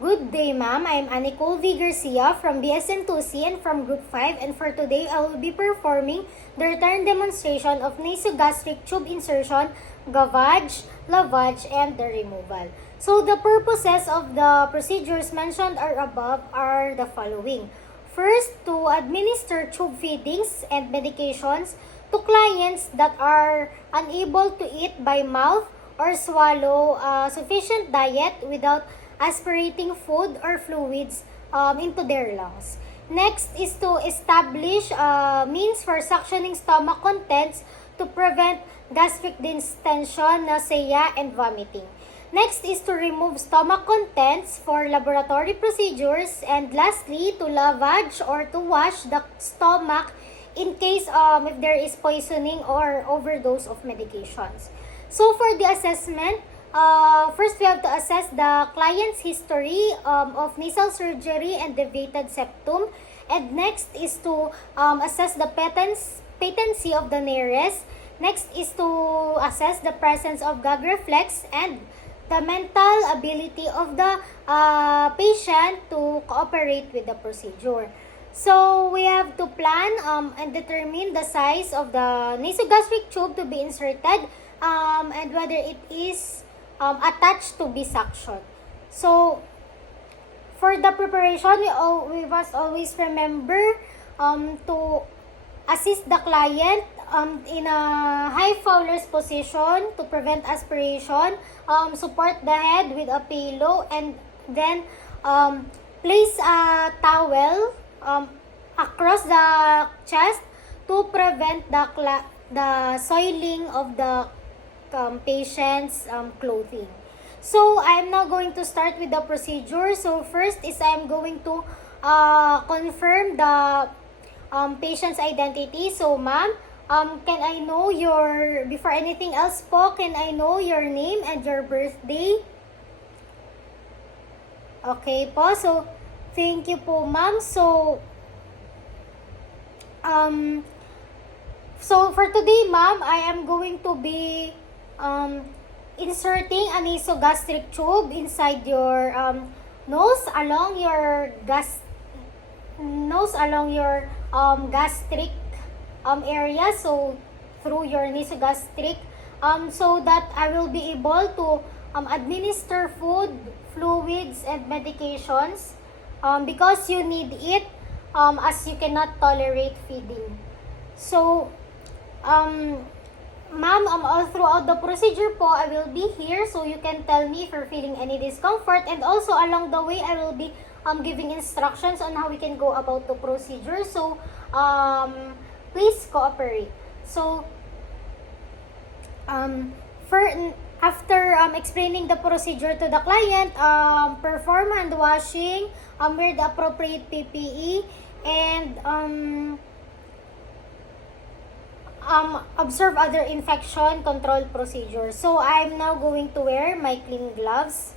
Good day, ma'am. I'm Nicole V. Garcia from BSN 2C and from Group 5, and for today, I will be performing the return demonstration of nasogastric tube insertion, Gavage, Lavage, and the removal. So, the purposes of the procedures mentioned are above are the following. First, to administer tube feedings and medications to clients that are unable to eat by mouth or swallow sufficient diet without aspirating food or fluids into their lungs. Next is to establish means for suctioning stomach contents to prevent gastric distension, nausea, and vomiting. Next is to remove stomach contents for laboratory procedures. And lastly, to lavage or to wash the stomach in case if there is poisoning or overdose of medications. So for the assessment, first we have to assess the client's history of nasal surgery and deviated septum. And next is to assess the patency of the nares. Next is to assess the presence of gag reflex and the mental ability of the patient to cooperate with the procedure. So we have to plan and determine the size of the nasogastric tube to be inserted and whether it is attached to be suctioned. So for the preparation, we must always remember to assist the client in a high Fowler's position to prevent aspiration, support the head with a pillow, and then place a towel across the chest to prevent the soiling of the patient's clothing. So I'm now going to start with the procedure. So first is I'm going to confirm the patient's identity. So ma'am, can I know your, before anything else po, can I know your name and your birthday? Okay po, so thank you po ma'am. So for today ma'am, I am going to be inserting a nasogastric tube inside your nose along your gastric area, so through your nasogastric, so that I will be able to administer food, fluids, and medications because you need it as you cannot tolerate feeding. So ma'am, all throughout the procedure po, I will be here, so you can tell me if you're feeling any discomfort, and also along the way, I will be giving instructions on how we can go about the procedure. So please cooperate. So after explaining the procedure to the client, perform hand washing, wear the appropriate PPE, and observe other infection control procedures. So I'm now going to wear my clean gloves.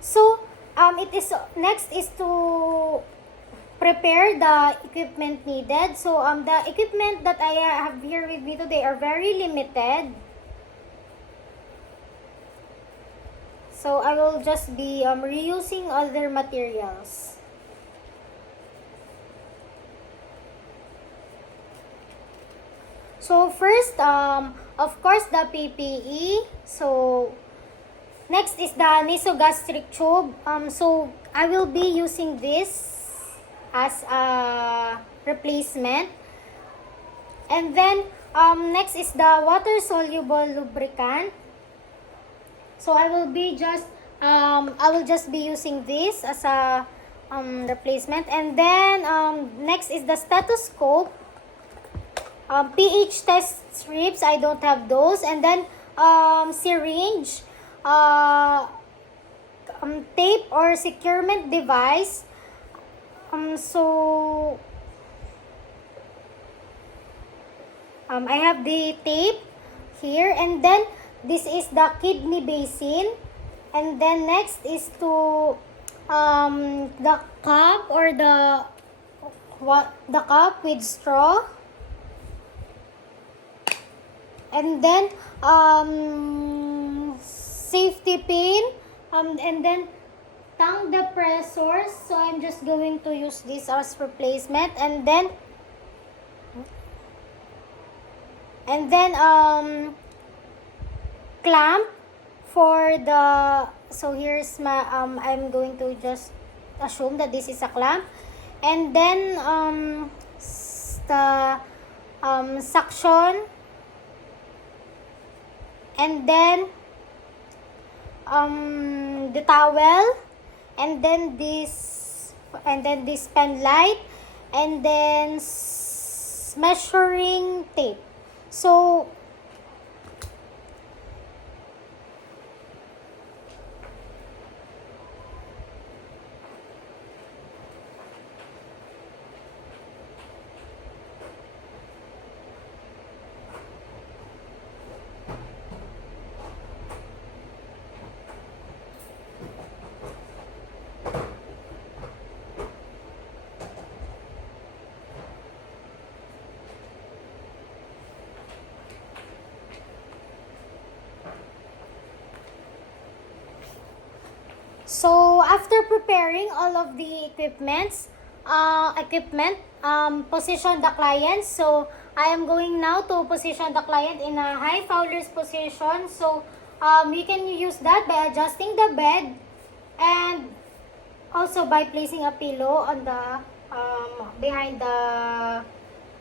So it is next is to prepare the equipment needed. So the equipment that I have here with me today are very limited. So I will just be reusing other materials. So first, of course, the PPE. So next is the nasogastric tube. So I will be using this as a replacement. And then next is the water-soluble lubricant. So I will just be using this as a replacement. And then next is the stethoscope. pH test strips, I don't have those. And then syringe, tape or securement device. I have the tape here, and then this is the kidney basin. And then next is to the cup or the cup with straw. And then safety pin And then tongue depressors. So I'm just going to use this as replacement, and then clamp for the, so here's my I'm going to just assume that this is a clamp, and then the suction, and then the towel, and then this pen light, and then measuring tape. So So after preparing all of the position the client. So I am going now to position the client in a high Fowler's position. So you can use that by adjusting the bed, and also by placing a pillow on the behind the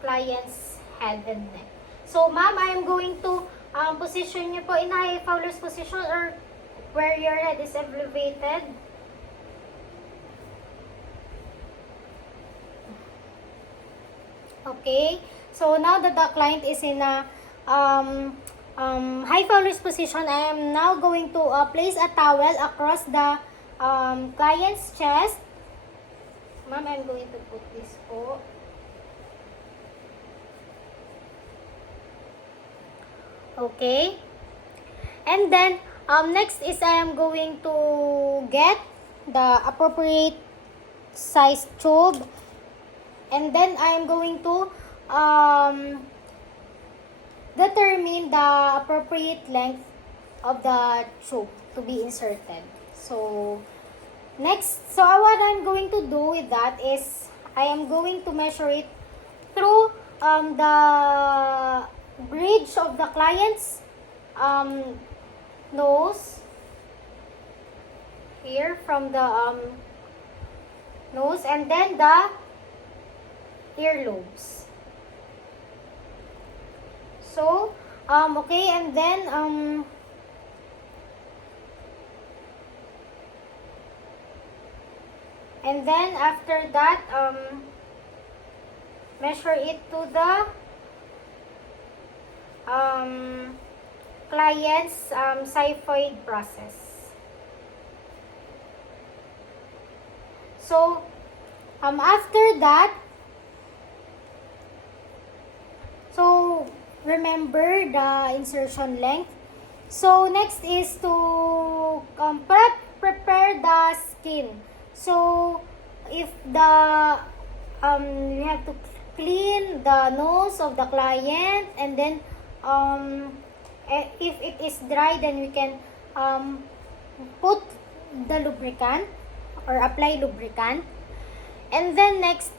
client's head and neck. So ma'am, I am going to position you po in high Fowler's position, or where your head is elevated. Okay, so now that the client is in a high Fowler's position, I am now going to place a towel across the client's chest. Ma'am, I'm going to put this po. Okay, and then next is I am going to get the appropriate size tube, and then I am going to determine the appropriate length of the tube to be inserted. So next, so what I'm going to do with that is I am going to measure it through the bridge of the client's nose, here from the nose, and then the earlobes. So okay, and then after that measure it to the client's xiphoid process. So after that, so remember the insertion length. So next is to prepare the skin. So if the we have to clean the nose of the client, and then if it is dry, then we can put the lubricant or apply lubricant. And then next,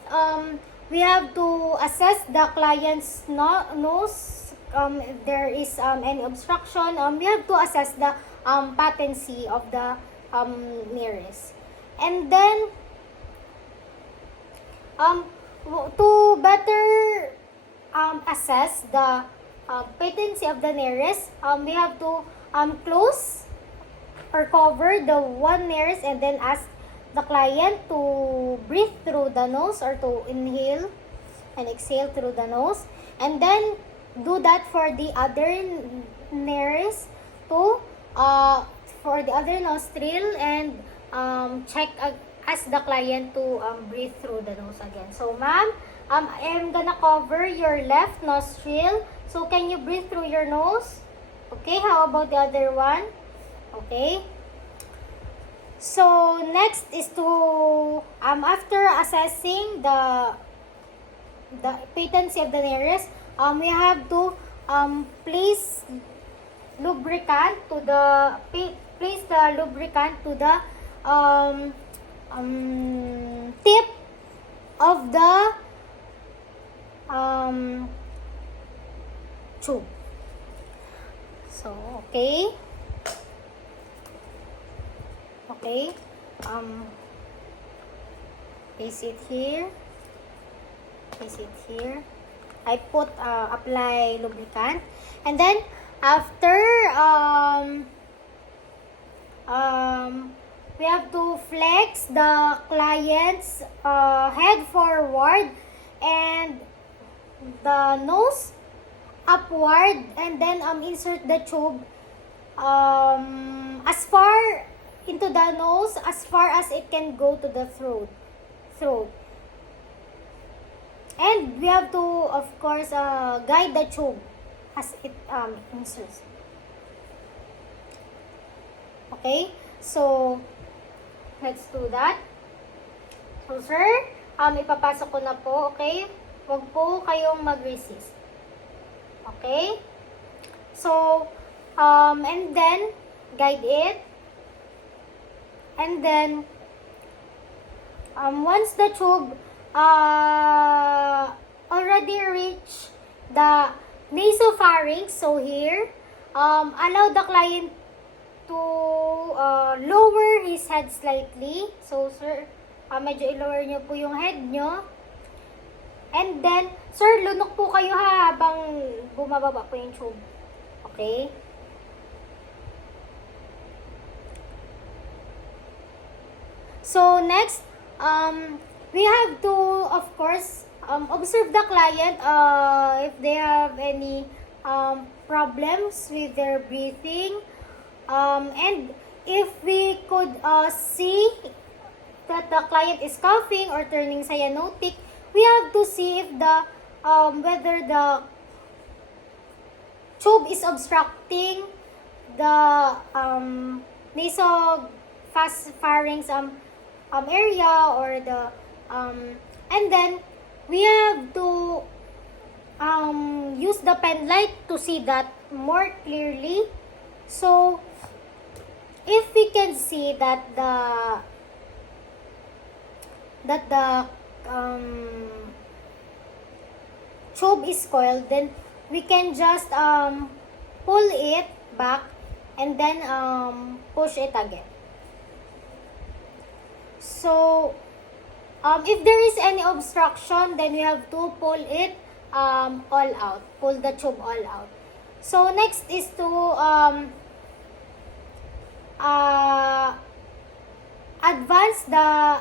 we have to assess the client's nose. If there is any obstruction, we have to assess the patency of the nearest. And then to better assess the patency of the nearest, we have to close or cover the one nearest, and then ask the client to breathe through the nose, or to inhale and exhale through the nose, and then do that for the other nearest to for the other nostril, and ask the client to breathe through the nose again. So ma'am, I'm gonna cover your left nostril. So can you breathe through your nose? Okay, how about the other one? Okay. So next is to after assessing the patency of the nearest, we have to place lubricant to the place the lubricant to the tip of the tube. So, okay. Okay. Place it here. Place it here. I put apply lubricant, and then after we have to flex the client's head forward and the nose upward, and then insert the tube as far into the nose as far as it can go to the throat. And we have to, of course, guide the tube as it inserts. Okay, so let's do that. So, sir, ipapasok ko na po, okay? Huwag po kayong mag-resist. Okay? So, and then, guide it. And then, once the tube already reach the nasopharynx, so here, allow the client to lower his head slightly. So, sir, medyo i-lower nyo po yung head nyo. And then, sir, lunok po kayo ha habang bumababa po yung tube. Okay? So, next, we have to, of course, observe the client if they have any problems with their breathing. And if we could see that the client is coughing or turning cyanotic, we have to see if the whether the tube is obstructing the nasopharynx area, or the and then we have to use the pen light to see that more clearly. So if we can see that the tube is coiled, then we can just pull it back and then push it again. So if there is any obstruction, then we have to pull it all out, pull the tube all out. So next is to advance the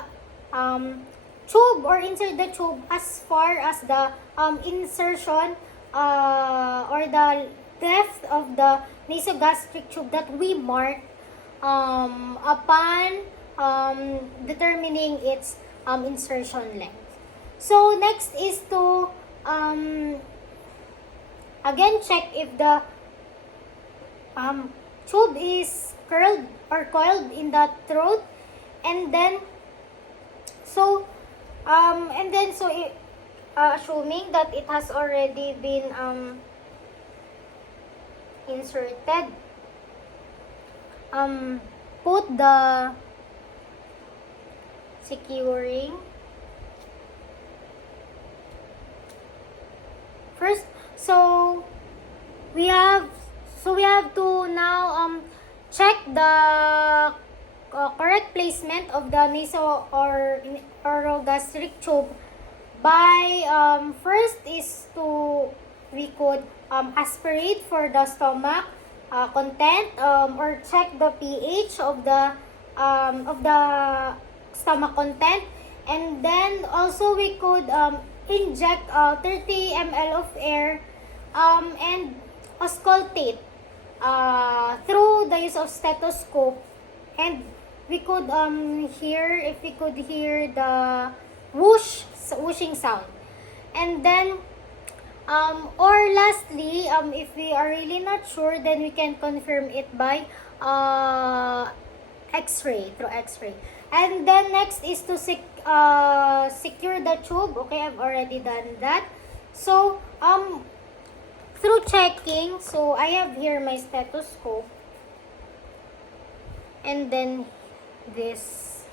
tube or insert the tube as far as the insertion or the depth of the nasogastric tube that we mark upon determining its insertion length. So next is to again check if the tube is curled or coiled in the throat, and then assuming that it has already been inserted, put the securing first. So we have to now check the correct placement of the naso or orogastric tube by first is to we could aspirate for the stomach content or check the pH of the stomach content, and then also we could inject 30 ml of air and auscultate through the use of stethoscope, and we could hear if we could hear the whooshing sound. And then or lastly, if we are really not sure, then we can confirm it by x-ray, through x-ray. And then next is to secure the tube. Okay, I've already done that. So through checking, so I have here my stethoscope, and then this.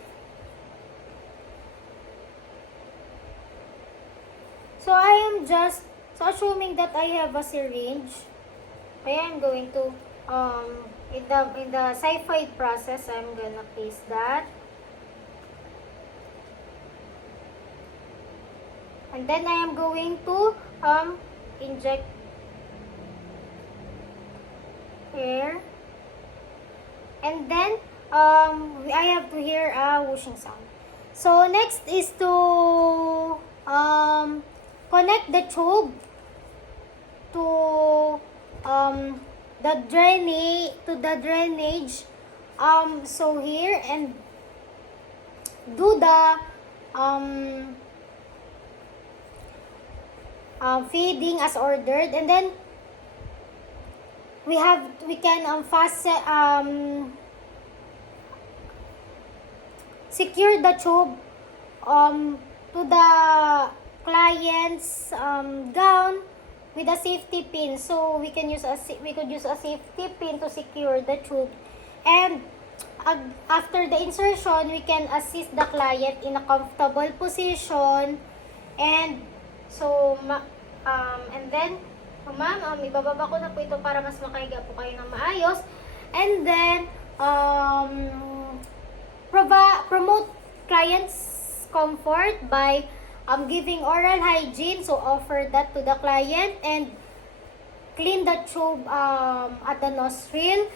So I am just assuming that I have a syringe. I am going to in the xiphoid process, I'm gonna place that. And then I am going to inject here. And then I have to hear a whooshing sound. So next is to connect the tube to the drainage so here, and do the feeding as ordered, and then we can secure the tube to the client's gown with a safety pin. So we could use a safety pin to secure the tube, and after the insertion, we can assist the client in a comfortable position. And so and then ma'am, ibababa ko na po ito para mas makahiga po kayo ng maayos. And then promote client's comfort by giving oral hygiene. So offer that to the client, and clean the tube at the nostril,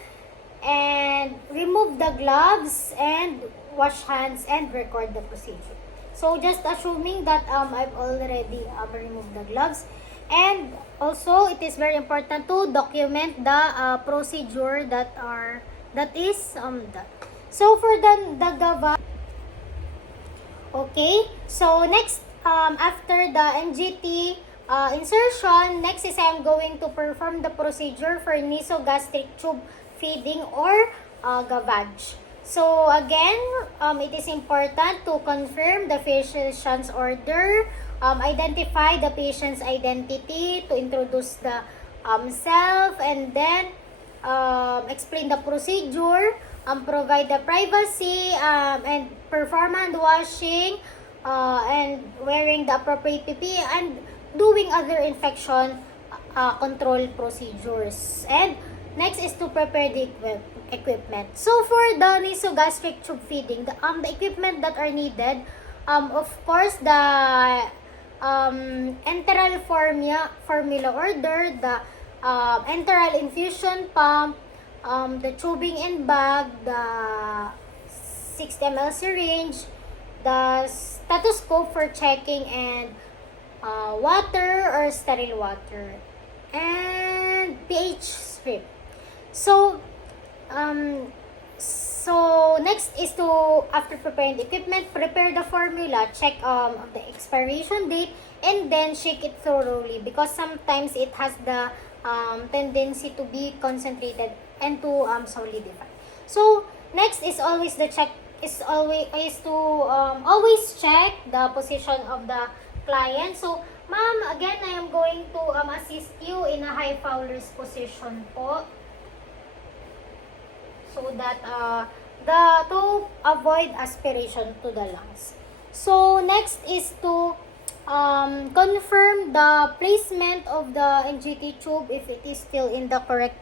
and remove the gloves, and wash hands, and record the procedure. So just assuming that I've already removed the gloves. And also it is very important to document the procedure that is done. So for the Gavage. Okay, so next, after the NGT insertion, next is I'm going to perform the procedure for nasogastric tube feeding or Gavage. So again, it is important to confirm the physician's order, identify the patient's identity, to introduce the self, and then explain the procedure, provide the privacy, and perform hand washing, and wearing the appropriate PPE, and doing other infection control procedures. And next is to prepare the equipment. So for the nasogastric tube feeding, the equipment that are needed, of course, the enteral formula order, the enteral infusion pump, the tubing and bag, the 60 ml syringe, the stethoscope for checking, and water or sterile water, and pH strip. So next is to, after preparing the equipment, prepare the formula, check the expiration date, and then shake it thoroughly, because sometimes it has the tendency to be concentrated and to solidify. So next is always to always check the position of the client. So ma'am, again, I am going to assist you in a high Fowler's position po, so that to avoid aspiration to the lungs. So next is to confirm the placement of the NGT tube if it is still in the correct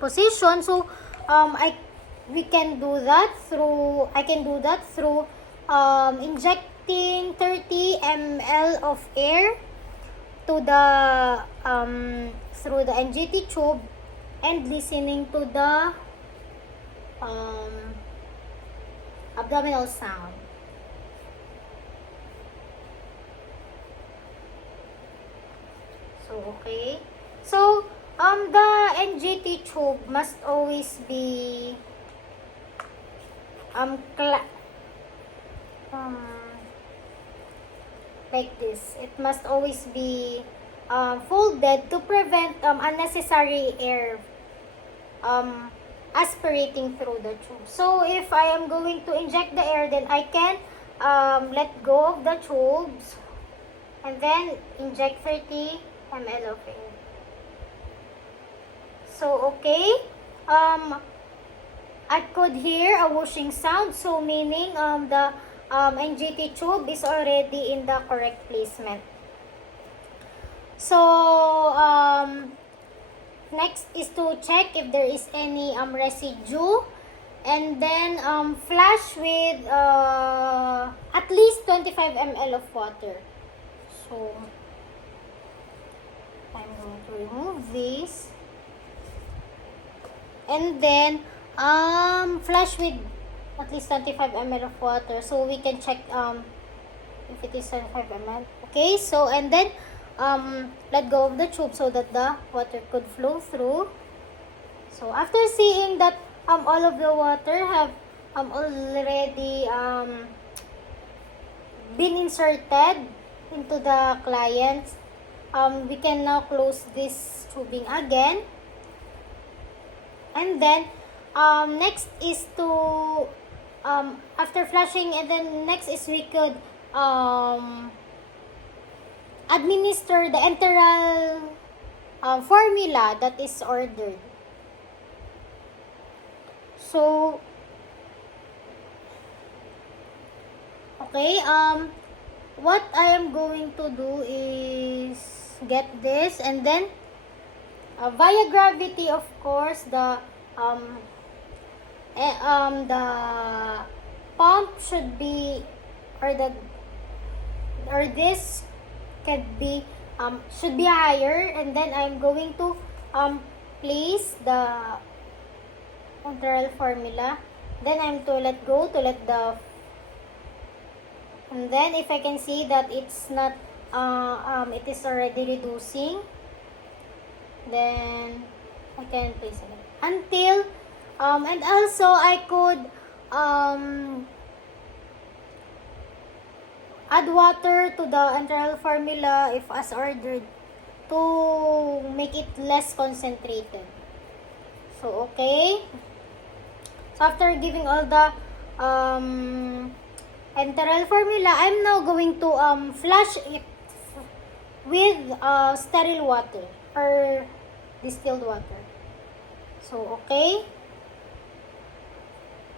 position. So I can do that through injecting 30 ml of air to the through the NGT tube, and listening to the abdominal sound. So okay, so the NGT tube must always be like this. It must always be folded to prevent unnecessary air aspirating through the tube. So if I am going to inject the air, then I can let go of the tubes, and then inject 30 ml of air. So okay, I could hear a whooshing sound, so meaning the NGT tube is already in the correct placement. So next is to check if there is any residue, and then flush with at least 25 ml of water. So I'm going to remove this, and then flush with at least 25 ml of water, so we can check if it is 25 ml. Okay, so and then let go of the tube so that the water could flow through. So after seeing that all of the water have already been inserted into the client, we can now close this tubing again. And then next is to after flushing, and then next is we could administer the enteral formula that is ordered. So okay, what I am going to do is get this, and then via gravity, of course, the pump should be, or this could be should be higher, and then I'm going to place the enteral formula. Then I'm to let go to let the, and then if I can see that it's not it is already reducing, then I can place it until and also I could add water to the enteral formula if as ordered, to make it less concentrated. So okay, so after giving all the enteral formula, I'm now going to flush it with sterile water or distilled water. So okay,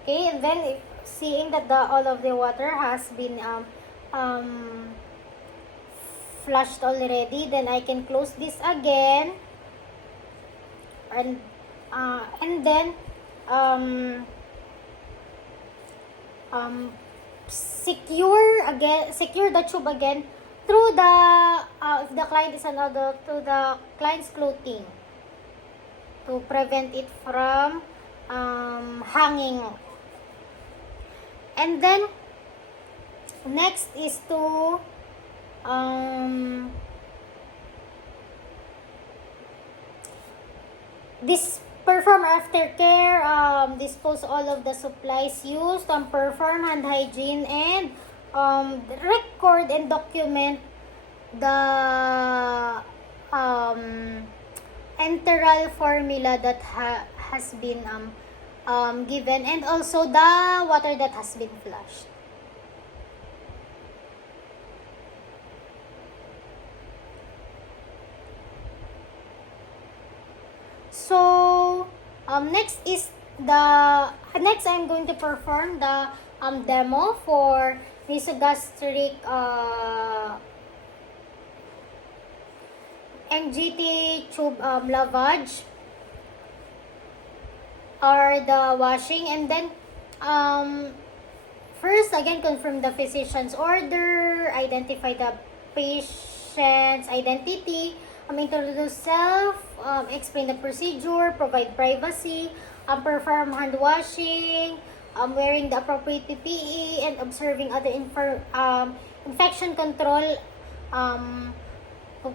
and then seeing that all of the water has been flushed already, then I can close this again, and then secure the tube again through the if the client is another, to the client's clothing, to prevent it from hanging. And then next is to perform aftercare, dispose all of the supplies used, perform hand hygiene, and record and document the enteral formula that has been given, and also the water that has been flushed. So next I'm going to perform the demo for Nasogastric NGT tube lavage, or the washing. And then first, again, confirm the physician's order, identify the patient's identity, introduce self, explain the procedure, provide privacy, perform hand washing, wearing the appropriate PPE, and observing other infection control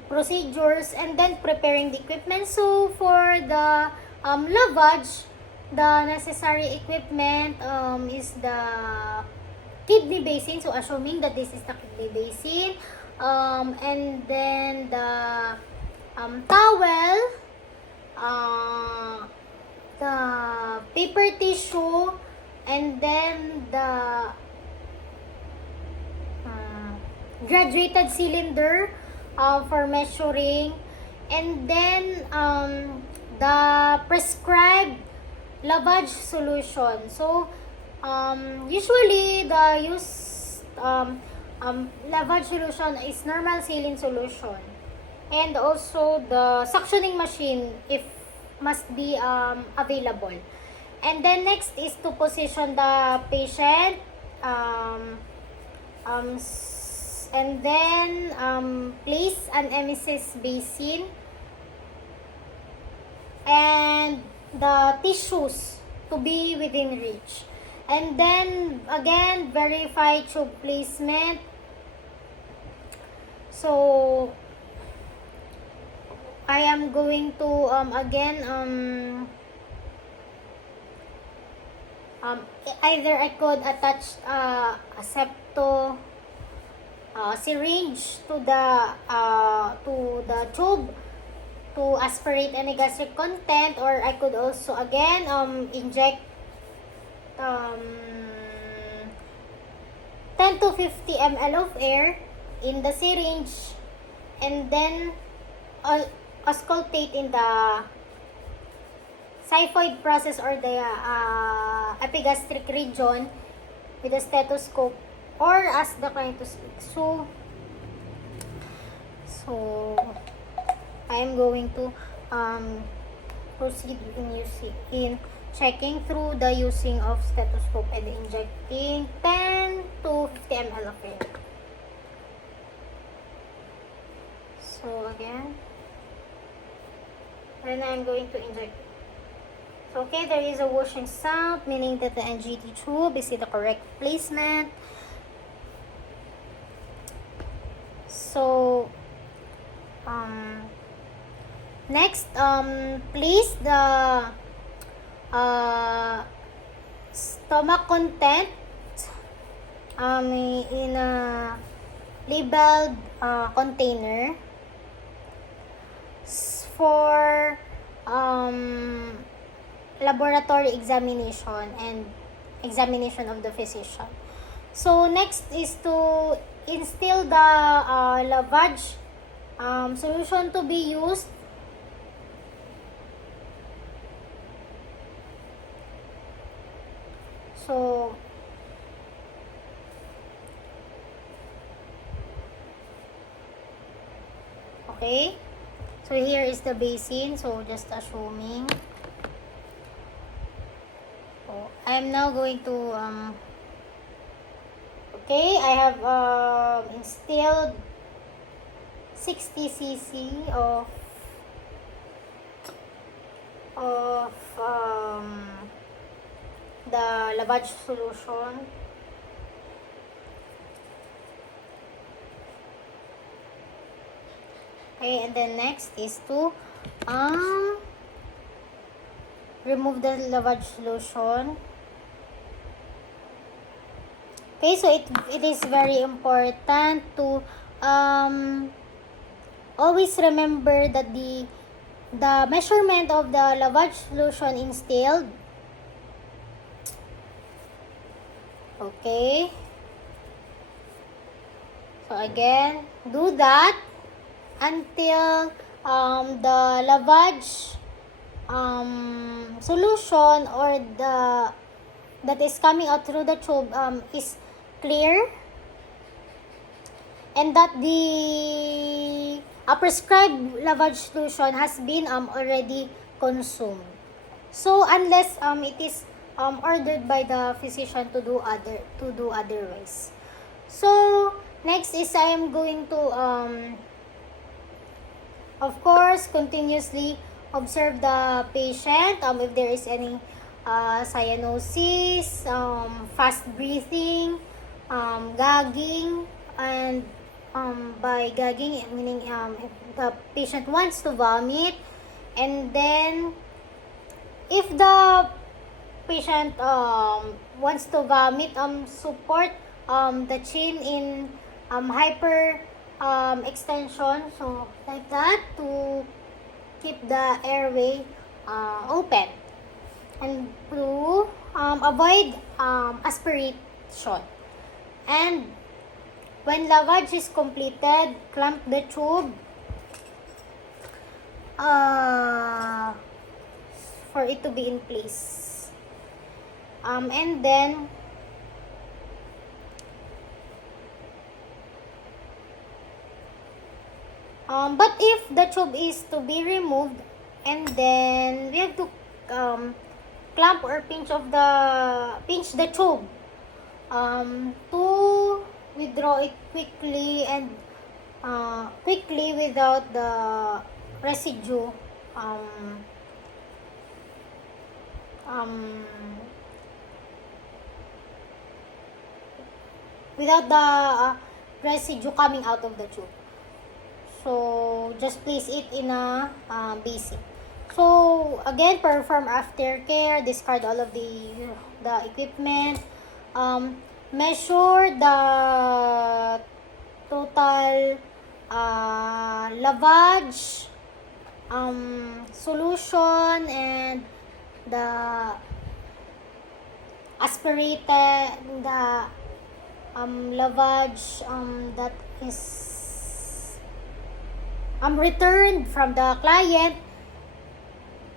procedures, and then preparing the equipment. So for the lavage, the necessary equipment is the kidney basin, so assuming that this is the kidney basin, and then the towel, the paper tissue, and then the graduated cylinder for measuring, and then the prescribed lavage solution. So, usually the lavage solution is normal saline solution. And also the suctioning machine if must be available. And then next is to position the patient. And then place an emesis basin and the tissues to be within reach. And then again, verify tube placement. So I am going to either I could attach a septo syringe to the tube to aspirate any gastric content, or I could also again inject 10 to 50 ml of air in the syringe and then auscultate in the xiphoid process or the epigastric region with a stethoscope or ask the client to speak. So I am going to proceed in checking through the using of stethoscope and injecting 10 to 50 ml of air. So again, and I'm going to inject. So okay, there is a whooshing sound, meaning that the NGT tube is in the correct placement. So next, place the stomach content in a labeled container for laboratory examination and examination of the physician. So next is to instill the lavage solution to be used. So okay, so here is the basin. So just assuming. So I'm now going to okay, I have instilled 60 cc of the lavage solution. Okay, and then next is to remove the lavage solution. Okay, so it is very important to always remember that the measurement of the lavage solution instilled. Okay. So again, do that until the lavage solution or that is coming out through the tube is clear, and that the prescribed lavage solution has been already consumed. So unless it is ordered by the physician to do otherwise. So next is I am going to of course continuously observe the patient if there is any cyanosis, fast breathing, gagging, and by gagging meaning if the patient wants to vomit, and then if the patient wants to vomit, support the chin in hyper extension, so like that, to keep the airway open and to avoid aspiration. And when lavage is completed, clamp the tube for it to be in place. And then but if the tube is to be removed, and then we have to clamp or pinch the tube to withdraw it quickly and quickly without the residue without the residue coming out of the tube. So just place it in a basin. So again, perform aftercare, discard all of the equipment, measure the total lavage solution and the aspirated lavage that is returned from the client,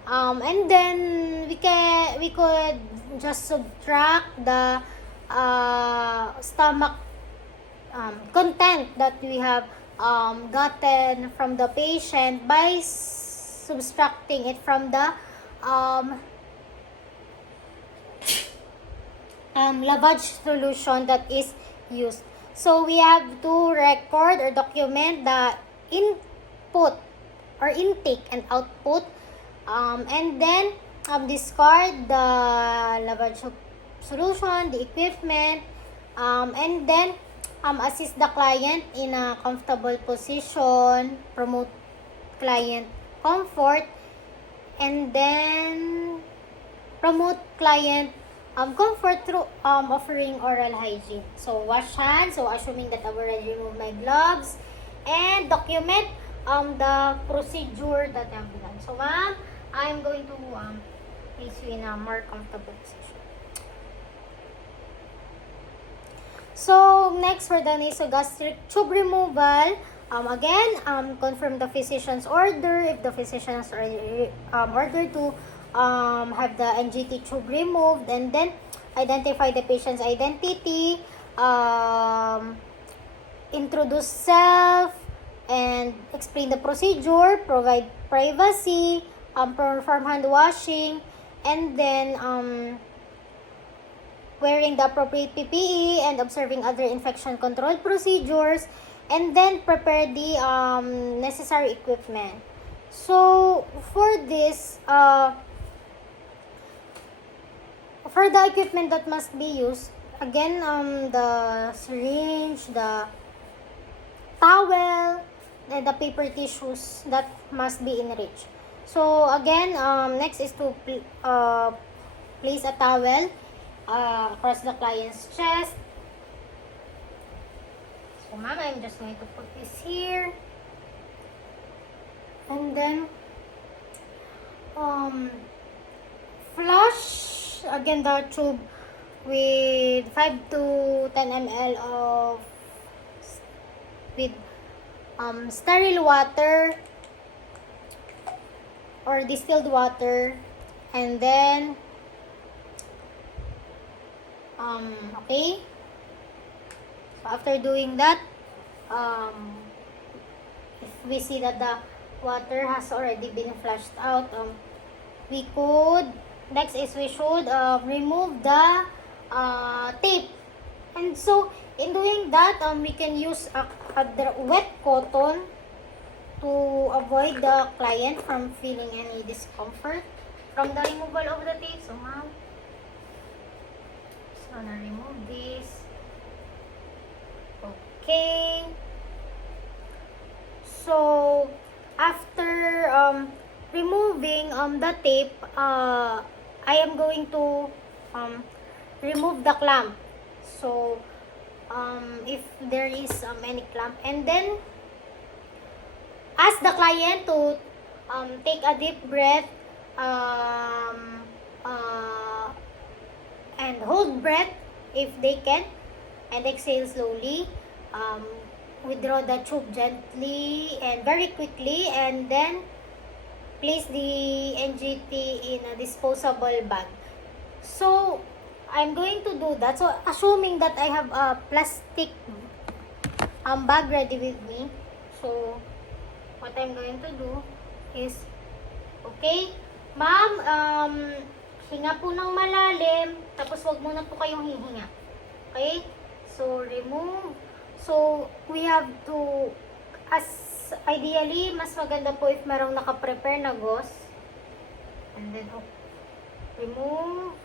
and then we could just subtract the stomach content that we have gotten from the patient by subtracting it from the lavage solution that is used. So we have to record or document the input or intake and output, and then discard the lavage solution, the equipment, and then assist the client in a comfortable position, promote client comfort, and then promote client comfort through offering oral hygiene. So wash hands, so assuming that I've already removed my gloves, and document the procedure that I've done. So ma'am, I'm going to place you in a more comfortable position. So next, for the nasogastric tube removal, again, confirm the physician's order. If the physician has ordered to have the NGT tube removed, and then identify the patient's identity, introduce self, and explain the procedure, provide privacy, perform hand washing, and then wearing the appropriate PPE and observing other infection control procedures, and then prepare the necessary equipment. So for this, for the equipment that must be used, again, the syringe, the towel, and the paper tissues that must be enriched. So again, next is to place a towel across the client's chest. So ma'am, I'm just going to put this here, and then flush again the tube with 5 to 10 ml of with sterile water or distilled water, and then okay, so after doing that, if we see that the water has already been flushed out, we should remove the tape. And so in doing that, we can use a wet cotton to avoid the client from feeling any discomfort from the removal of the tape. So ma'am, just gonna remove this. Okay, so after removing the tape, I am going to remove the clamp. So if there is any clamp, and then ask the client to take a deep breath and hold breath if they can, and exhale slowly. Withdraw the tube gently and very quickly, and then place the NGT in a disposable bag. So I'm going to do that. So, assuming that I have a plastic bag ready with me. So, what I'm going to do is, okay, ma'am, hinga po ng malalim, tapos wag muna po kayong hihinga. Okay? So, remove. So, we have to, as ideally, mas maganda po if merong naka-prepare na gauze. And then, remove.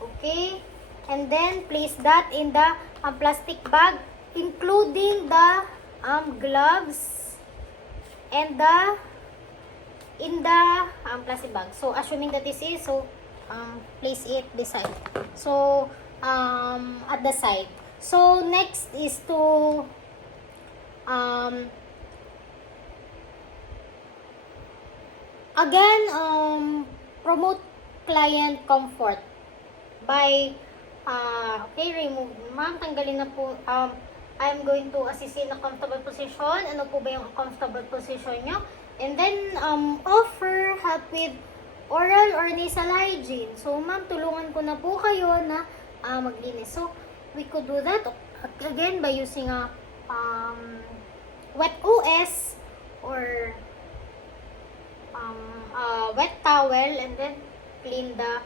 Okay? And then, place that in the plastic bag, including the gloves and in the plastic bag. So, assuming that this is, so, place it beside. So, at the side. So, next is to, again, promote client comfort by, okay, remove. Ma'am, tanggalin na po, I'm going to assist in a comfortable position. Ano po ba yung comfortable position nyo? And then, offer help with oral or nasal hygiene. So, ma'am, tulungan ko na po kayo na maglinis. So, we could do that again by using a wet OS or wet towel, and then clean the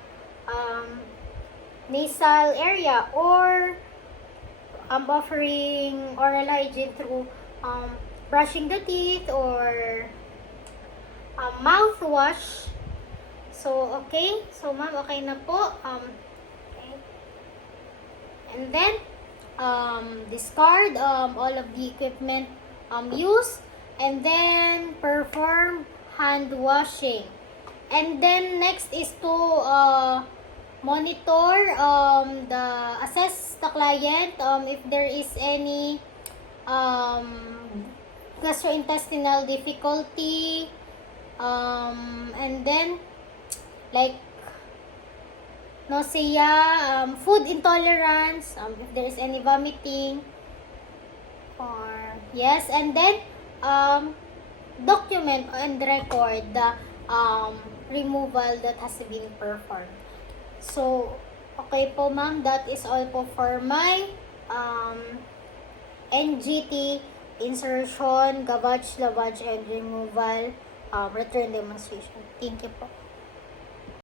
nasal area, or offering oral hygiene through brushing the teeth or mouthwash. So, okay. So, ma'am, okay na po. Okay. And then, discard all of the equipment used, and then perform hand washing. And then, next is to monitor, assess the client if there is any gastrointestinal difficulty, and then like nausea, food intolerance, if there is any vomiting, or yes, and then document and record the removal that has been performed. So, okay po ma'am, that is all po for my NGT insertion, gavage, lavage, and removal return demonstration. Thank you po.